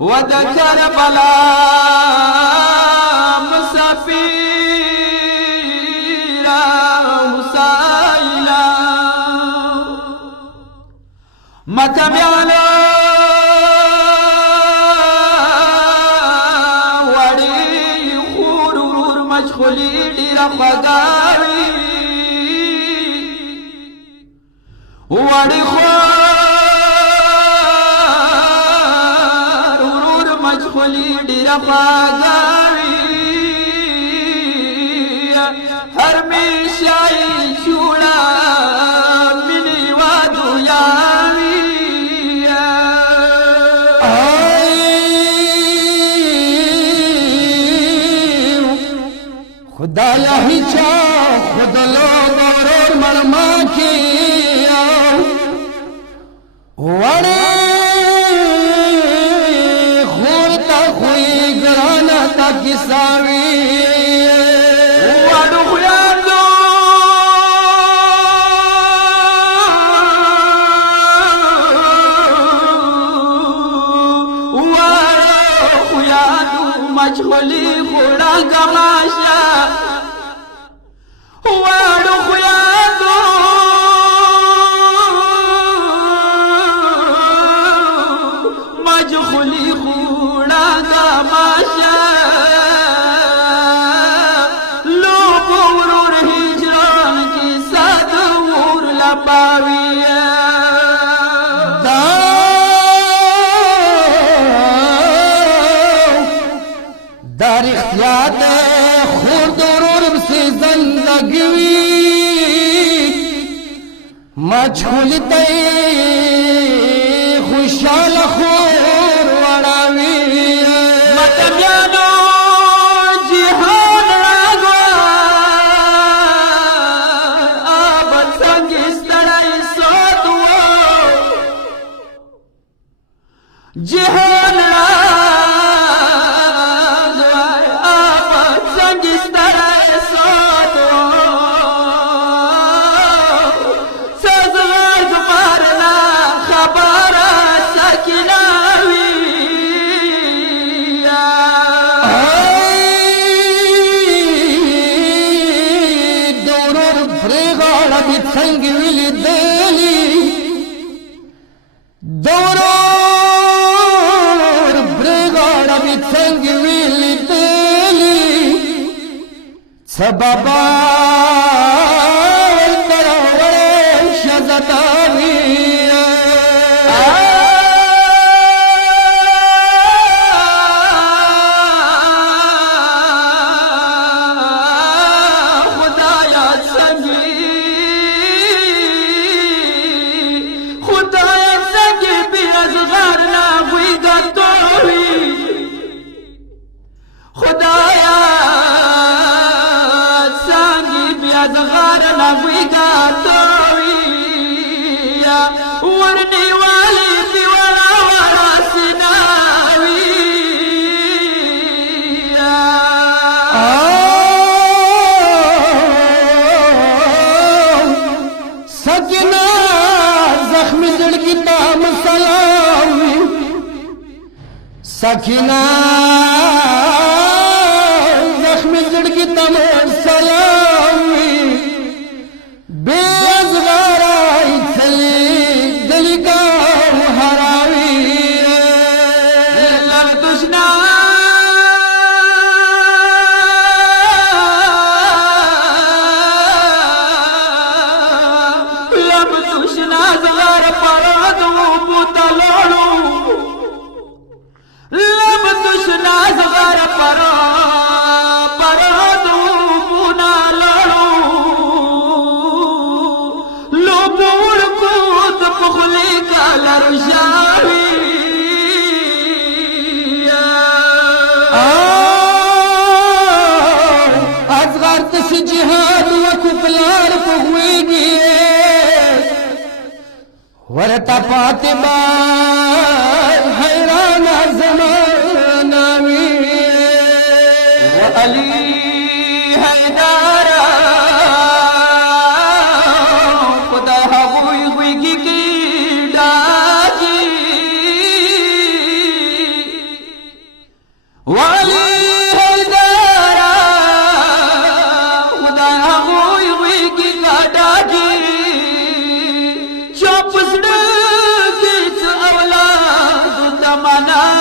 وذكر بلا مسافيرا مسائلا متبعنا وڑی خورور مشغولی دیر خداوی وڑی مشغولی دیر خواگاوی ہر میشائی چوڑا منی وادو یاوی خدا یہی چاہ خود لوگ اور مرما کی وڑے کساوی وڑو خیادو وڑو خیادو مشغولی خوڑا گماشا وڑو خیادو مشغولی خوڑا گماشا دار اختیار خود ضرور سے زندگی مجھول تے خوشحال خور وڑاوی متبیانو جہان راگوا آبت سنگ استرائی سوتو جہان راگوا آبت سنگ استرائی سوتو سزوار گبارنا خبارا سکناوی سنگ ویلی دیلی دورور برگاڑا بھی سنگ ویلی دیلی سببا کراوڑے شزتاوی نبوی گاتوی ورنی والی بی ورا ورا سناوی سکینہ زخمی دل کی تام سلاوی سکینہ زخمی دل کی تام سلاوی بیزغارائی تھلی دلی کا محراوی لردشنا لردشنا زغار پرادو بوتلوڑو لردشنا زغار پرادو بونا لڑو لرشاوی ورتا پاتبا حیران زمانہ وی علی حیدارا خدا ہوئی ہوئی کی ڈاجی علی حیدارا خدا ہوئی ہوئی کی ڈاجی چوپسڑ کس اولاد زمانہ